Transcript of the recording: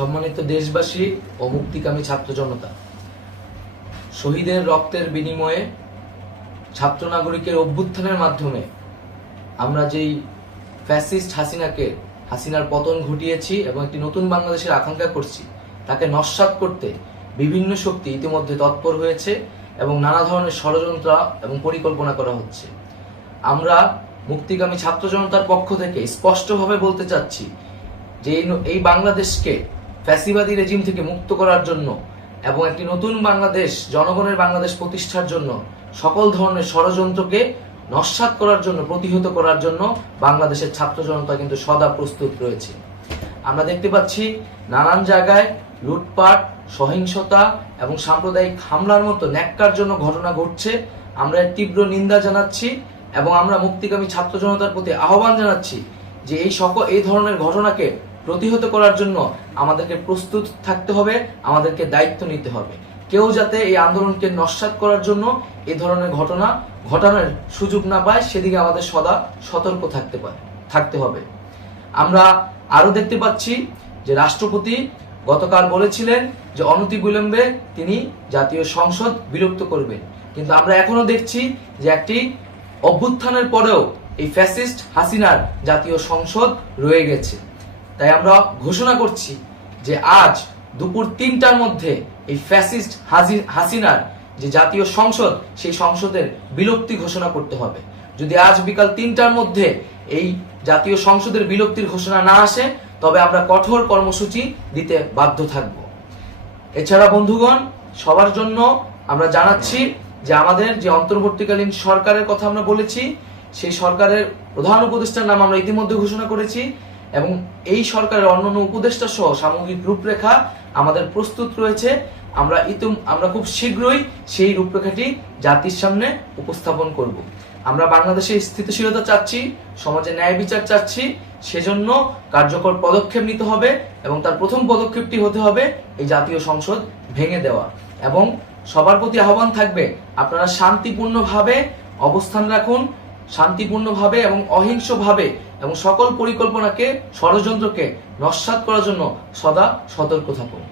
সম্মানিত দেশবাসী ও মুক্তিকামী ছাত্র জনতা, শহীদের রক্তের বিনিময়ে ছাত্র নাগরিকের অভ্যুত্থানের মাধ্যমে আমরা যেই ফ্যাসিস্ট হাসিনার পতন ঘটিয়েছি এবং একটি নতুন বাংলাদেশের আকাঙ্ক্ষা করছি, তাকে নস্যাৎ করতে বিভিন্ন শক্তি ইতিমধ্যে তৎপর হয়েছে এবং নানা ধরনের ষড়যন্ত্র এবং পরিকল্পনা করা হচ্ছে। আমরা মুক্তিকামী ছাত্র জনতার পক্ষ থেকে স্পষ্টভাবে বলতে চাচ্ছি যে এই বাংলাদেশকে ফ্যাসিবাদী রেজিম থেকে মুক্ত করার জন্য এবং একটি নতুন বাংলাদেশ, জনগণের বাংলাদেশ প্রতিষ্ঠার জন্য সকল ধরনের ষড়যন্ত্রকে নস্যাৎ করার জন্য, প্রতিহত করার জন্য বাংলাদেশের ছাত্র জনতা কিন্তু সদা প্রস্তুত রয়েছে। আমরা দেখতে পাচ্ছি নানান জায়গায় লুটপাট, সহিংসতা এবং সাম্প্রদায়িক হামলার মতো ন্যাক্কারজনক ঘটনা ঘটছে। আমরা এর তীব্র নিন্দা জানাচ্ছি এবং আমরা মুক্তিকামী ছাত্র জনতার প্রতি আহ্বান জানাচ্ছি যে এই ধরনের ঘটনাকে প্রতিহত করার জন্য আমাদেরকে প্রস্তুত থাকতে হবে, আমাদেরকে দায়িত্ব নিতে হবে। কেউ যাতে এই আন্দোলনকে নস্যাৎ করার জন্য এই ধরনের ঘটনা ঘটানোর সুযোগ না পায়, সেদিকে আমাদের সদা সতর্ক থাকতে হবে। আমরা আরো দেখতে পাচ্ছি যে রাষ্ট্রপতি গতকাল বলেছিলেন যে অনতিবিলম্বে তিনি জাতীয় সংসদ বিলুপ্ত করবেন, কিন্তু আমরা এখনো দেখছি যে একটি অভ্যুত্থানের পরেও এই ফ্যাসিস্ট হাসিনার জাতীয় সংসদ রয়ে গেছে। তাই আমরা ঘোষণা করছি যে আজ দুপুর ৩টার মধ্যে এই ফ্যাসিস্ট হাসিনার যে জাতীয় সংসদ, সেই সংসদের বিলুপ্তি ঘোষণা করতে হবে। যদি আজ বিকাল ৩টার মধ্যে এই জাতীয় সংসদের বিলুপ্তির ঘোষণা না আসে, তবে আমরা কঠোর কর্মসূচি দিতে বাধ্য থাকব। এছাড়া বন্ধুগণ, সবার জন্য আমরা জানাচ্ছি যে আমাদের যে অন্তর্বর্তীকালীন সরকারের কথা আমরা বলেছি, সেই সরকারের প্রধান উপদেষ্টার নাম আমরা ইতিমধ্যে ঘোষণা করেছি এবং এই সরকারের অন্যান্য উপদেষ্টা সহ সামগ্রিক রূপরেখা আমাদের প্রস্তুত রয়েছে। আমরা খুব শীঘ্রই সেই রূপরেখাটি জাতির সামনে উপস্থাপন করব। আমরা বাংলাদেশে স্থিতিশীলতা চাচ্ছি, সমাজে ন্যায় বিচার চাচ্ছি, সেজন্য কার্যকর পদক্ষেপ নিতে হবে এবং তার প্রথম পদক্ষেপটি হতে হবে এই জাতীয় সংসদ ভেঙে দেওয়া। এবং সবার প্রতি আহ্বান থাকবে, আপনারা শান্তিপূর্ণভাবে অবস্থান রাখুন, শান্তিপূর্ণভাবে এবং অহিংসভাবে এবং সকল পরিকল্পনাকে, ষড়যন্ত্রকে নস্যাৎ করার জন্য সদা সতর্ক থাকুন।